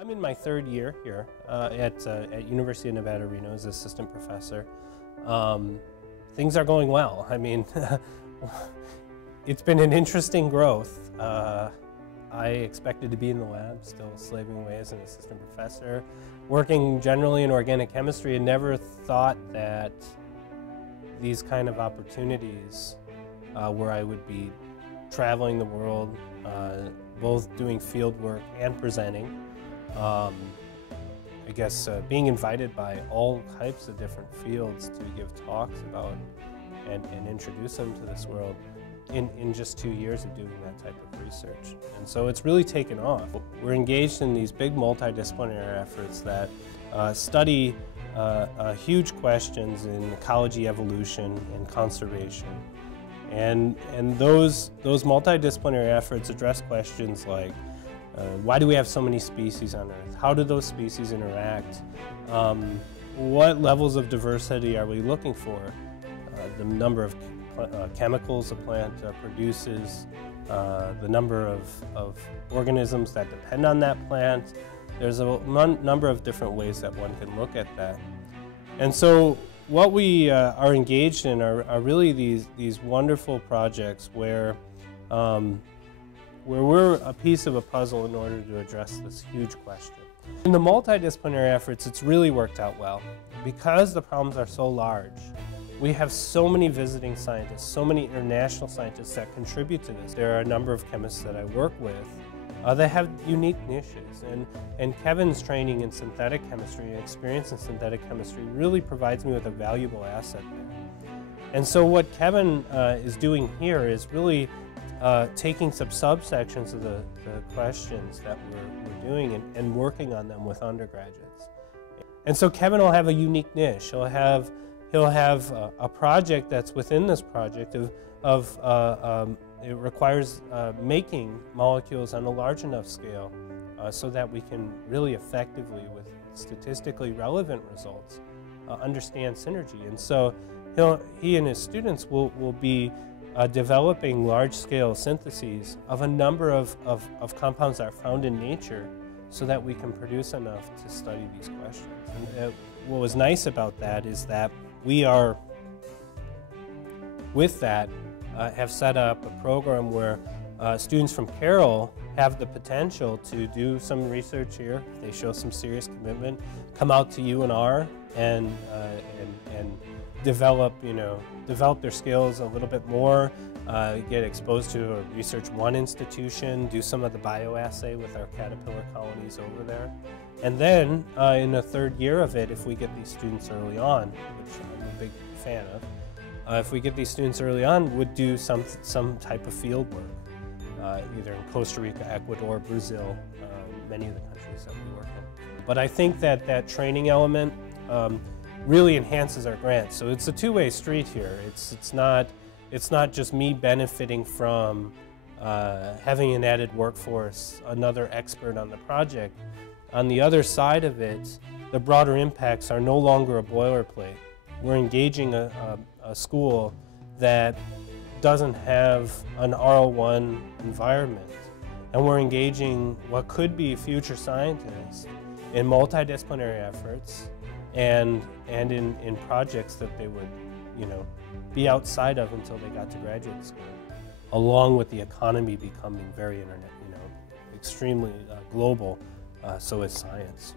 I'm in my third year here at University of Nevada, Reno as assistant professor. Things are going well. I mean, it's been an interesting growth. I expected to be in the lab, still slaving away as an assistant professor, working generally in organic chemistry, and never thought that these kind of opportunities where I would be traveling the world, both doing field work and presenting. I guess being invited by all types of different fields to give talks about and introduce them to this world in just 2 years of doing that type of research. And so it's really taken off. We're engaged in these big multidisciplinary efforts that study huge questions in ecology, evolution, and conservation. And those multidisciplinary efforts address questions like why do we have so many species on Earth? How do those species interact? What levels of diversity are we looking for? The number of chemicals a plant produces, the number of organisms that depend on that plant. There's a number of different ways that one can look at that. And so what we are engaged in are really these wonderful projects where we're a piece of a puzzle in order to address this huge question. In the multidisciplinary efforts, it's really worked out well. Because the problems are so large, we have so many visiting scientists, so many international scientists that contribute to this. There are a number of chemists that I work with that have unique niches, and Kevin's training in synthetic chemistry and experience in synthetic chemistry really provides me with a valuable asset there. And so what Kevin is doing here is really taking some subsections of the questions that we're doing and working on them with undergraduates. And so Kevin will have a unique niche. He'll have a project that's within this project it requires making molecules on a large enough scale so that we can really effectively, with statistically relevant results, understand synergy. And so he and his students will be developing large-scale syntheses of a number of compounds that are found in nature so that we can produce enough to study these questions. And what was nice about that is that we are, with that, have set up a program where students from Carroll have the potential to do some research here. They show some serious commitment, come out to UNR and develop their skills a little bit more, get exposed to a Research 1 institution, do some of the bioassay with our caterpillar colonies over there. And then in the third year of it, if we get these students early on, which I'm a big fan of, if we get these students early on, would do some type of field work, either in Costa Rica, Ecuador, Brazil, many of the countries that we work in. But I think that training element really enhances our grants. So it's a two-way street here. It's not just me benefiting from having an added workforce, another expert on the project. On the other side of it, the broader impacts are no longer a boilerplate. We're engaging a school that doesn't have an R01 environment, and we're engaging what could be future scientists in multidisciplinary efforts and in projects that they would, be outside of until they got to graduate school, along with the economy becoming very extremely global. So is science.